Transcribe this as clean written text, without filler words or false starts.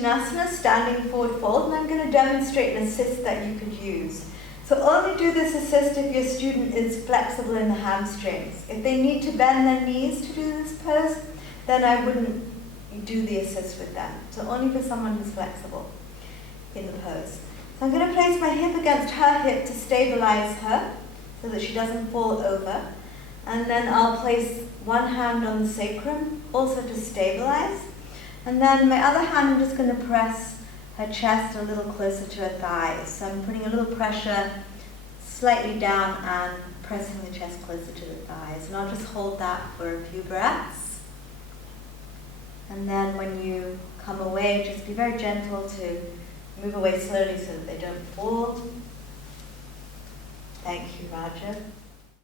Uttanasana, standing forward fold, and I'm going to demonstrate an assist that you could use. So only do this assist if your student is flexible in the hamstrings. If they need to bend their knees to do this pose, then I wouldn't do the assist with them. So only for someone who's flexible in the pose. So I'm going to place my hip against her hip to stabilize her so that she doesn't fall over. And then I'll place one hand on the sacrum, also to stabilize. And then my other hand, I'm just going to press her chest a little closer to her thighs. So I'm putting a little pressure slightly down and pressing the chest closer to the thighs. And I'll just hold that for a few breaths. And then when you come away, just be very gentle to move away slowly so that they don't fall. Thank you, Raja.